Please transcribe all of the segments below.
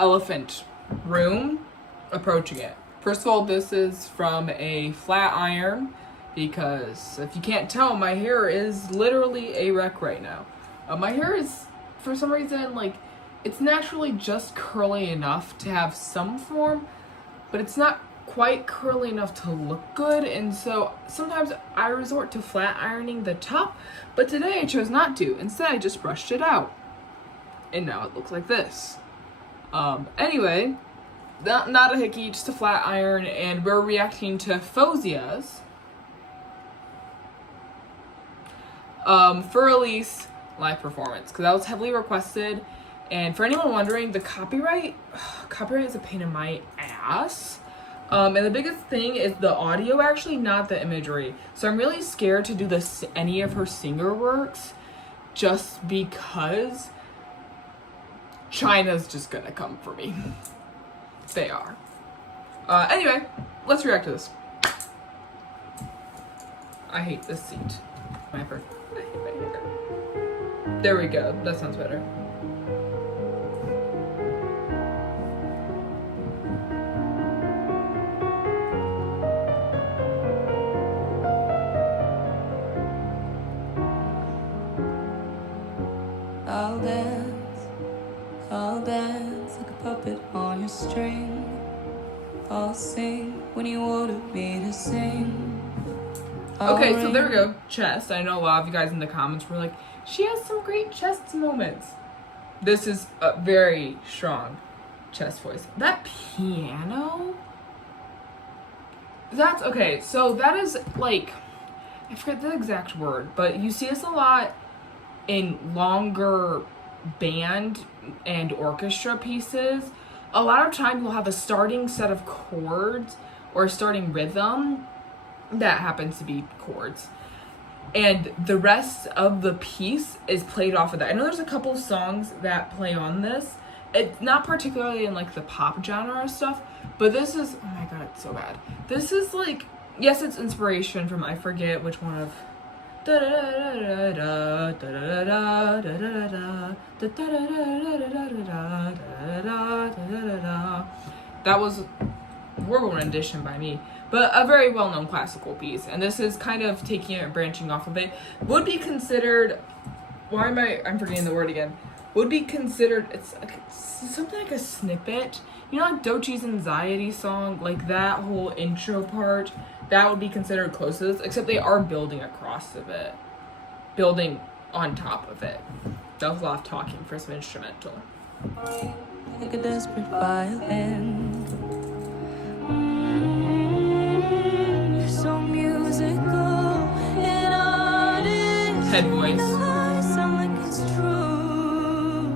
elephant room approaching it. First of all, this is from a flat iron because if you can't tell, my hair is literally a wreck right now. My hair is, for some reason, like, it's naturally just curly enough to have some form, but it's not quite curly enough to look good, and so sometimes I resort to flat ironing the top, but today I chose not to. Instead, I just brushed it out, and now it looks like this. Anyway, not a hickey, just a flat iron, and we're reacting to Fauzia's for Elise live performance, because that was heavily requested. And for anyone wondering, the copyright is a pain in my ass. And the biggest thing is the audio, actually, not the imagery. So I'm really scared to do any of her singer works, just because China's just gonna come for me. They are. Anyway, let's react to this. I hate this seat. I hate my hair. There we go. That sounds better. I'll dance like a puppet on your string. I'll sing when you wanted me to sing. Okay, so there we go. Chest. I know a lot of you guys in the comments were like, she has some great chest moments. This is a very strong chest voice. That piano? That's, okay, so that is like, I forget the exact word, but you see this a lot in longer band and orchestra pieces. A lot of times we'll have a starting set of chords or a starting rhythm that happens to be chords, and the rest of the piece is played off of that. I know there's a couple songs that play on this. It's not particularly in like the pop genre stuff, but this is, oh my god, it's so bad. This is like, yes, it's inspiration from, I forget which one of, that was a horrible rendition by me, but a very well-known classical piece, and this is kind of taking it and branching off of it. Would be considered, I'm forgetting the word again, would be considered, it's something like a snippet, you know, like Doechie's Anxiety song, like that whole intro part, that would be considered close to this, except they are building across of it, building on top of it. That was a lot of talking for some instrumental. Like a desperate violin. You're so musical and honest. Head voice. Sound like it's true.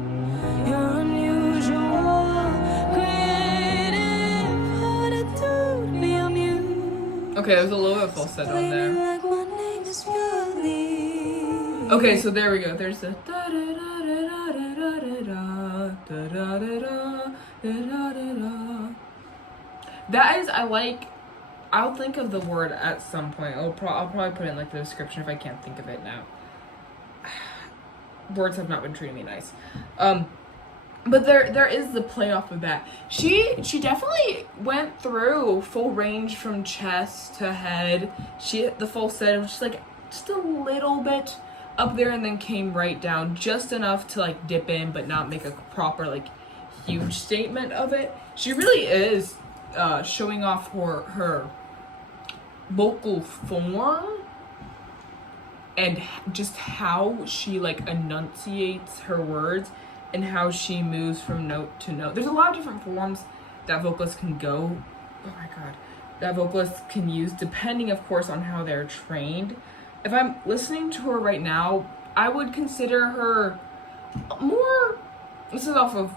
You're unusual, creative, hard to do to be a muse. Okay, there's a little bit of falsetto in there. Like my name is Yoli. Okay, so there we go. There's the that is, I'll think of the word at some point. I'll probably put it in like the description if I can't think of it now. Words have not been treating me nice. But there is the play off of that. She definitely went through full range from chest to head. The falsetto was just a little bit up there and then came right down, just enough to like dip in but not make a proper like huge statement of it. She really is showing off her vocal form and just how she like enunciates her words and how she moves from note to note. There's a lot of different forms that vocalists can go, oh my god, that vocalists can use depending, of course, on how they're trained. If I'm listening to her right now, I would consider her more, this is off of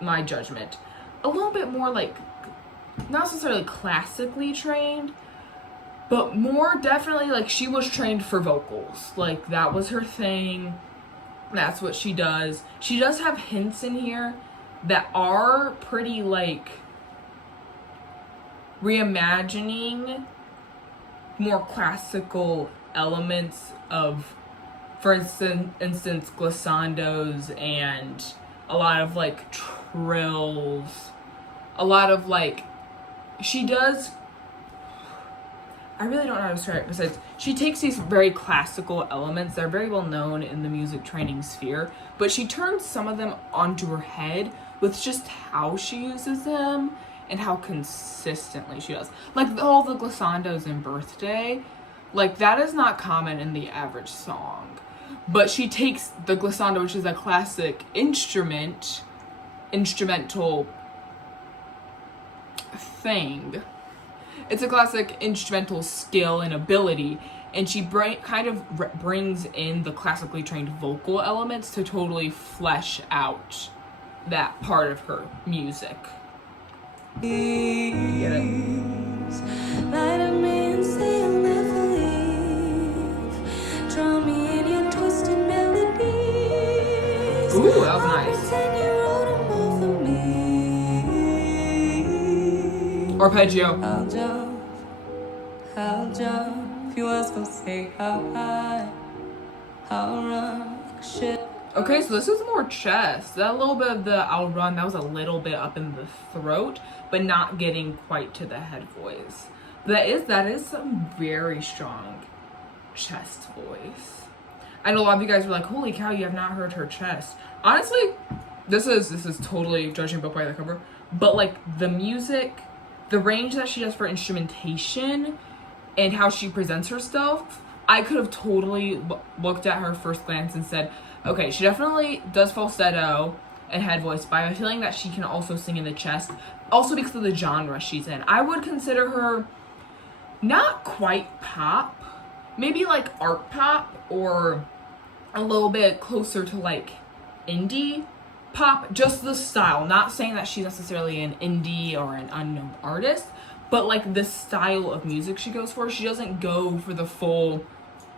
my judgment, a little bit more like, not necessarily classically trained, but more definitely like she was trained for vocals. Like that was her thing. That's what she does. She does have hints in here that are pretty like reimagining more classical elements of, for instance, glissandos and a lot of like trills, a lot of like, she does, I really don't know how to describe it besides, she takes these very classical elements that are very well known in the music training sphere, but she turns some of them onto her head with just how she uses them and how consistently she does. Like all the glissandos in Birthday, like that is not common in the average song. But she takes the glissando, which is a classic instrumental thing. It's a classic instrumental skill and ability, and she kind of brings in the classically trained vocal elements to totally flesh out that part of her music. Get it? Ooh, that was nice. Arpeggio. I'll jump, if you ask, I'll say how high, I'll run like a ship. Okay, so this is more chest. That little bit of the I'll run, that was a little bit up in the throat, but not getting quite to the head voice. That is some very strong chest voice. I know a lot of you guys were like, holy cow, you have not heard her chest. Honestly, this is totally judging a book by the cover, but like the music, the range that she does for instrumentation and how she presents herself, I could have totally looked at her first glance and said, okay, she definitely does falsetto and head voice, but I have a feeling that she can also sing in the chest, also because of the genre she's in. I would consider her not quite pop, maybe like art pop or a little bit closer to like indie pop, just the style. Not saying that she's necessarily an indie or an unknown artist, but like the style of music she goes for. She doesn't go for the full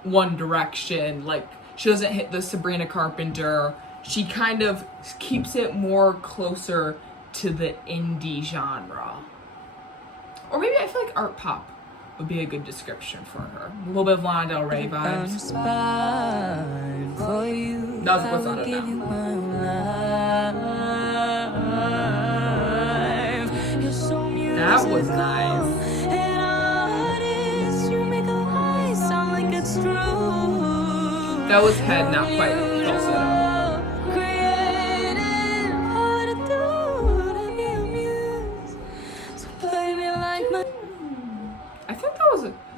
One Direction, like she doesn't hit the Sabrina Carpenter. She kind of keeps it more closer to the indie genre. Or maybe I feel like art pop would be a good description for her. A little bit of Lana Del Rey vibes. That was what's on it now. That was nice. That was head, not quite falsetto. I think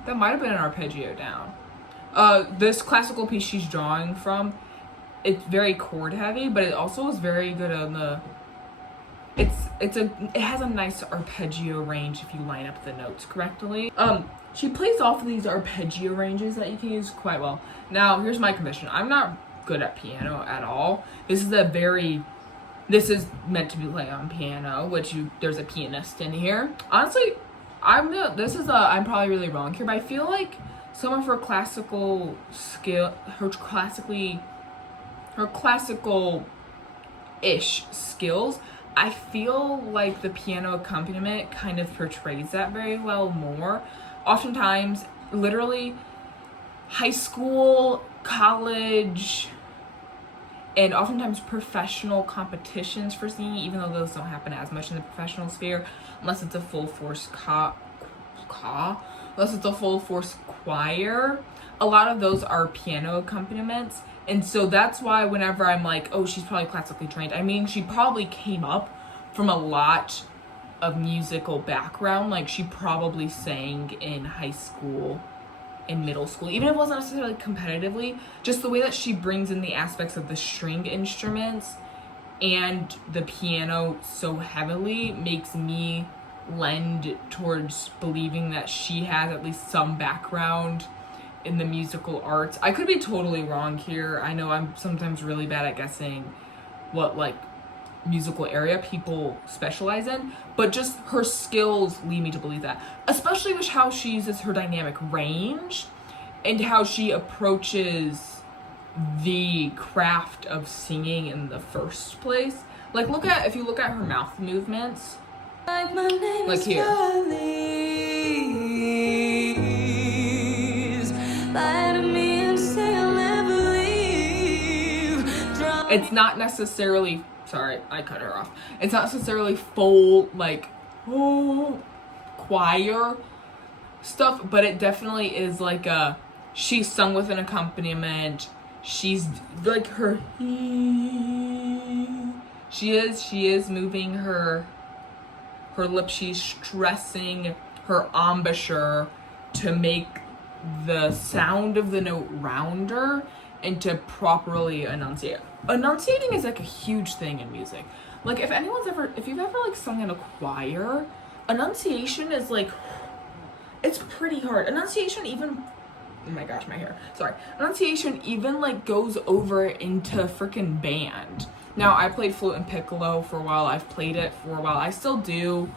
that might have been an arpeggio down. This classical piece she's drawing from, it's very chord heavy, but it also is very good on the. It has a nice arpeggio range if you line up the notes correctly. She plays off of these arpeggio ranges that you can use quite well. Now, here's my confession. I'm not good at piano at all. This is meant to be played on piano, which there's a pianist in here. Honestly, I'm probably really wrong here, but I feel like some of her classical skill, her classical-ish skills, I feel like the piano accompaniment kind of portrays that very well more. Oftentimes, literally, high school, college, and oftentimes professional competitions for singing, even though those don't happen as much in the professional sphere, unless it's a full force unless it's a full force choir. A lot of those are piano accompaniments, and so that's why whenever I'm like, oh, she's probably classically trained, I mean, she probably came up from a lot of musical background. Like, she probably sang in high school, in middle school, even if it wasn't necessarily competitively. Just the way that she brings in the aspects of the string instruments and the piano so heavily makes me lend towards believing that she has at least some background in the musical arts. I could be totally wrong here. I know I'm sometimes really bad at guessing what like musical area people specialize in, but just her skills lead me to believe that, especially with how she uses her dynamic range and how she approaches the craft of singing in the first place. Like, if you look at her mouth movements, like here. It's not necessarily sorry, I cut her off. It's not necessarily full, like, choir stuff, but it definitely is like she's sung with an accompaniment. She's like she is moving her lips. She's stressing her embouchure to make the sound of the note rounder and to properly enunciate. Enunciating is like a huge thing in music. Like if you've ever like sung in a choir, enunciation is like, it's pretty hard. Enunciation even, oh my gosh, my hair. Sorry. Enunciation even like goes over into freaking band. Now I played flute and piccolo for a while. I've played it for a while. I still do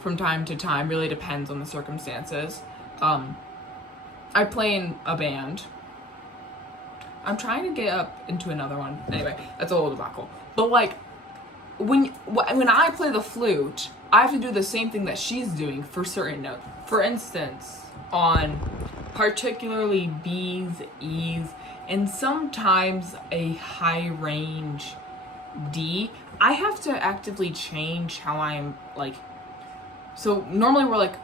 from time to time. Really depends on the circumstances. I play in a band. I'm trying to get up into another one. Anyway, that's a whole debacle. But like, when I play the flute, I have to do the same thing that she's doing for certain notes. For instance, on particularly B's, E's, and sometimes a high range D, I have to actively change how I'm like, so normally we're like,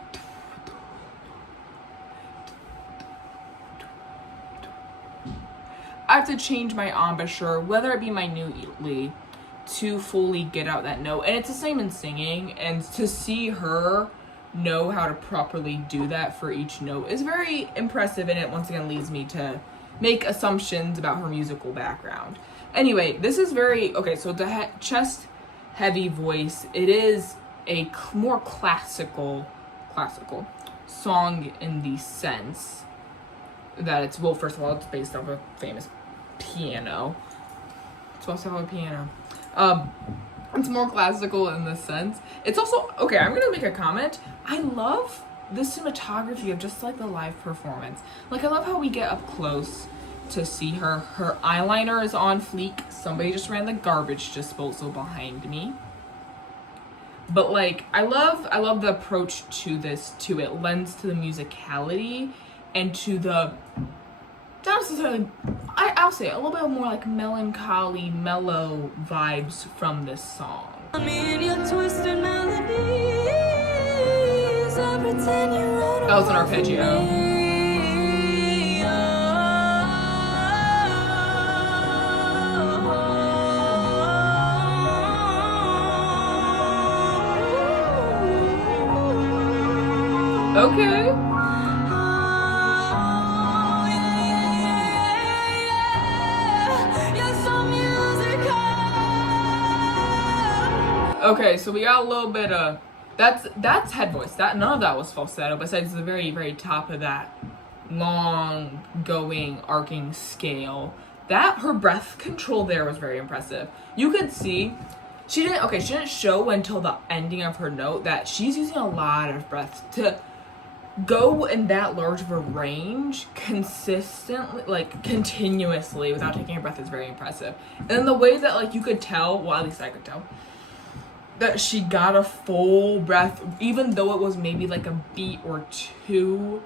I have to change my embouchure, whether it be minutely, to fully get out that note. And it's the same in singing, and to see her know how to properly do that for each note is very impressive, and it once again leads me to make assumptions about her musical background. Anyway, this is very, okay, so the chest heavy voice, it is a more classical song in the sense that it's, well, first of all, it's based off a famous piano. It's supposed to have a piano. It's more classical in this sense. It's also, okay, I'm gonna make a comment. I love the cinematography of just like the live performance. Like I love how we get up close to see her. Her eyeliner is on fleek. Somebody just ran the garbage disposal behind me. But like, I love the approach to this too. It lends to the musicality and to the, not necessarily, I'll say it, a little bit more like melancholy, mellow vibes from this song. That was an arpeggio. Okay. Okay, so we got a little bit of, that's head voice. None of that was falsetto, besides the very, very top of that long going arcing scale. Her breath control there was very impressive. You could see, she didn't show until the ending of her note that she's using a lot of breath to go in that large of a range consistently, like continuously, without taking a breath is very impressive. And then the way that like you could tell, well at least I could tell, that she got a full breath, even though it was maybe like a beat or two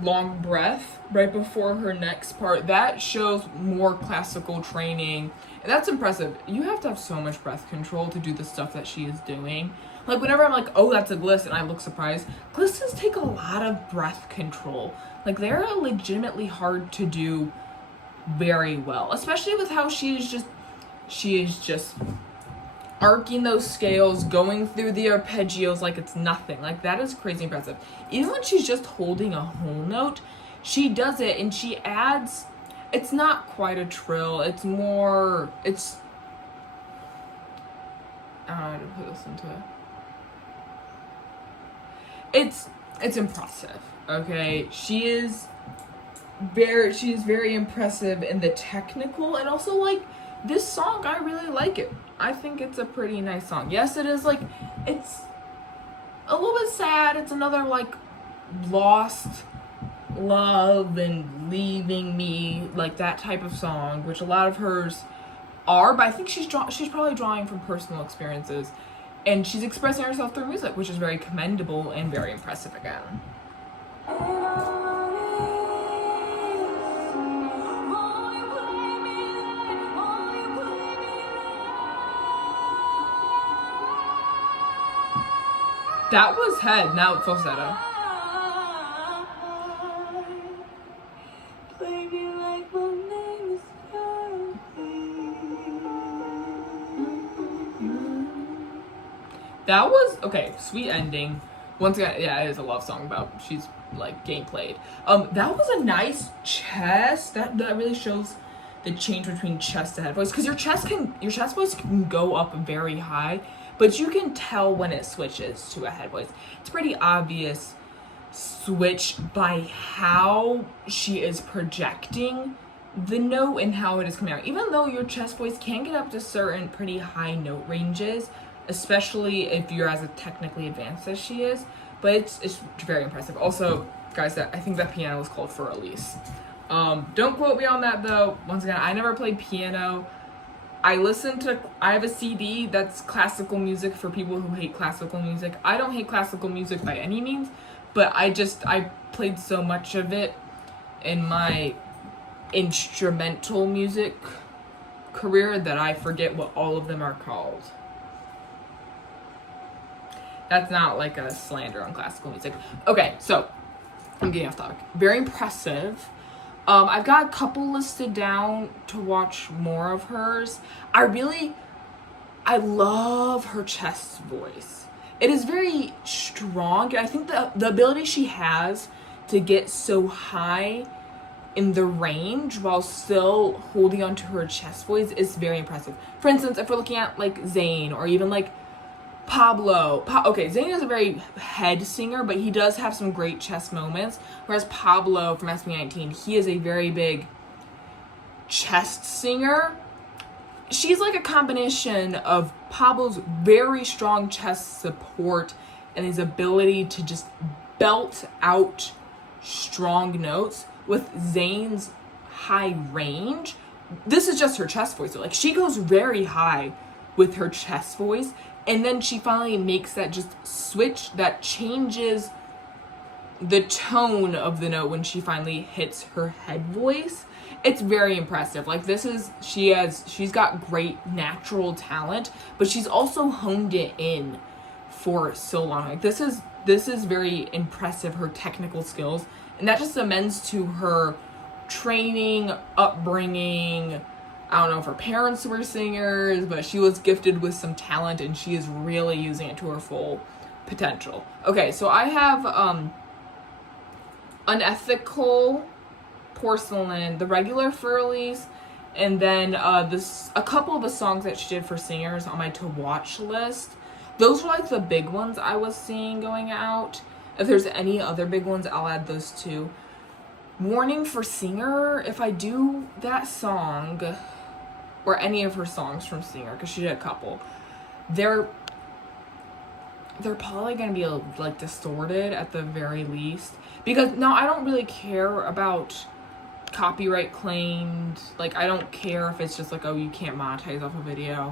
long breath right before her next part, that shows more classical training. And that's impressive. You have to have so much breath control to do the stuff that she is doing. Like whenever I'm like, oh, that's a gliss, and I look surprised, glisses take a lot of breath control. Like they're legitimately hard to do very well, especially with how she is just arcing those scales, going through the arpeggios like it's nothing. Like that is crazy impressive. Even when she's just holding a whole note, she does it and she adds, it's not quite a trill, it's more, I don't know how to put this into it. It's impressive, okay? She is very impressive in the technical, and also like this song, I really like it. I think it's a pretty nice song. Yes, it is like, it's a little bit sad. It's another like lost love and leaving me, like that type of song, which a lot of hers are, but I think she's probably drawing from personal experiences, and she's expressing herself through music, which is very commendable and very impressive again. That was head, now falsetto. That was, okay, sweet ending. Once again, yeah, it is a love song about she's like getting played. That was a nice chest. That really shows the change between chest to head voice, because your chest voice can go up very high, but you can tell when it switches to a head voice. It's pretty obvious switch by how she is projecting the note and how it is coming out. Even though your chest voice can get up to certain pretty high note ranges, especially if you're as technically advanced as she is, but it's very impressive. Also, guys, I think that piano was called for Elise. Don't quote me on that though. Once again, I never played piano. I have a CD that's classical music for people who hate classical music. I don't hate classical music by any means, but I played so much of it in my instrumental music career that I forget what all of them are called. That's not like a slander on classical music. Okay, so I'm getting off topic. Very impressive. I've got a couple listed down to watch more of hers. I love her chest voice. It is very strong. I think the ability she has to get so high in the range while still holding onto her chest voice is very impressive. For instance, if we're looking at like Zayn or even like Pablo. Okay, Zayn is a very head singer, but he does have some great chest moments. Whereas Pablo from SB19, he is a very big chest singer. She's like a combination of Pablo's very strong chest support and his ability to just belt out strong notes with Zayn's high range. This is just her chest voice. Like, she goes very high with her chest voice, and then she finally makes that just switch that changes the tone of the note when she finally hits her head voice. It's very impressive. Like, she's got great natural talent, but she's also honed it in for so long. Like, this is very impressive, her technical skills, and that just amends to her training, upbringing. I don't know if her parents were singers, but she was gifted with some talent and she is really using it to her full potential. Okay, so I have Unethical, Porcelain, the regular for Elise, and then a couple of the songs that she did for singers on my to watch list. Those were like the big ones I was seeing going out. If there's any other big ones, I'll add those too. Warning for Singer, if I do that song or any of her songs from Singer, because she did a couple, they're probably going to be like distorted at the very least, because now I don't really care about copyright claimed. Like, I don't care if it's just like, oh, you can't monetize off a video.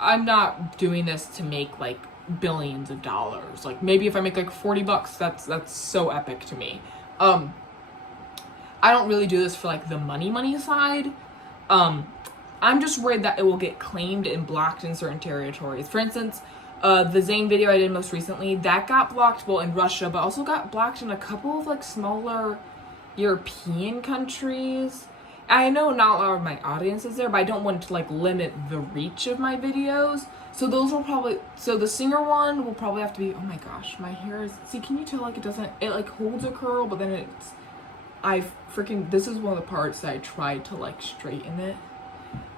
I'm not doing this to make like billions of dollars. Like, maybe if I make like $40, that's so epic to me. I don't really do this for like the money side. I'm just worried that it will get claimed and blocked in certain territories. For instance, the Zayn video I did most recently, that got blocked well in Russia, but also got blocked in a couple of like smaller European countries. I know not a lot of my audience is there, but I don't want to like limit the reach of my videos. So the Singer one will probably have to be, oh my gosh, my hair is, see, can you tell like it like holds a curl, but then this is one of the parts that I tried to like straighten it.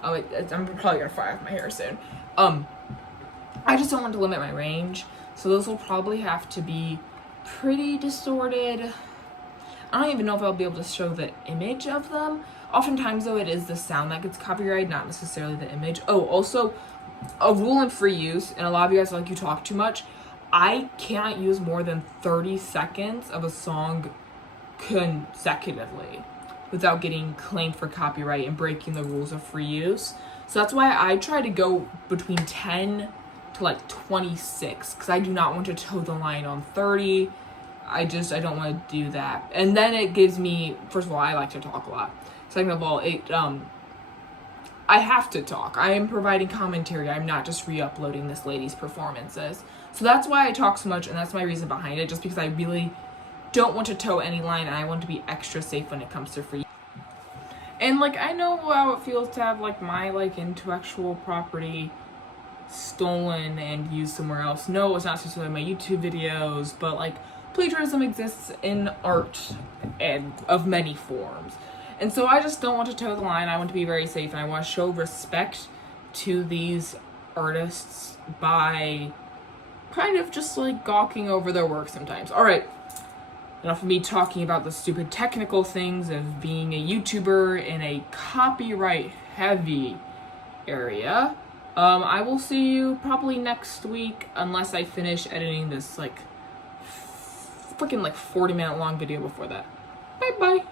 I'm probably gonna fry off my hair soon. I just don't want to limit my range, so those will probably have to be pretty distorted. I don't even know if I'll be able to show the image of them. Oftentimes though, it is the sound that gets copyrighted, not necessarily the image. Oh, also, a rule in free use, and a lot of you guys like, you talk too much. I cannot use more than 30 seconds of a song consecutively without getting claimed for copyright and breaking the rules of free use. So that's why I try to go between 10 to like 26, because I do not want to toe the line on 30. I don't want to do that. And then it gives me, first of all, I like to talk a lot. Second of all, I have to talk. I am providing commentary. I'm not just re-uploading this lady's performances. So that's why I talk so much, and that's my reason behind it, just because I really don't want to toe any line, and I want to be extra safe when it comes to free. And, like, I know how it feels to have, like, my, like, intellectual property stolen and used somewhere else. No, it's not necessarily my YouTube videos, but, like, plagiarism exists in art and of many forms. And so I just don't want to toe the line. I want to be very safe, and I want to show respect to these artists by kind of just, like, gawking over their work sometimes. All right. Enough of me talking about the stupid technical things of being a YouTuber in a copyright-heavy area. I will see you probably next week, unless I finish editing this, like, freaking, like, 40-minute long video before that. Bye-bye.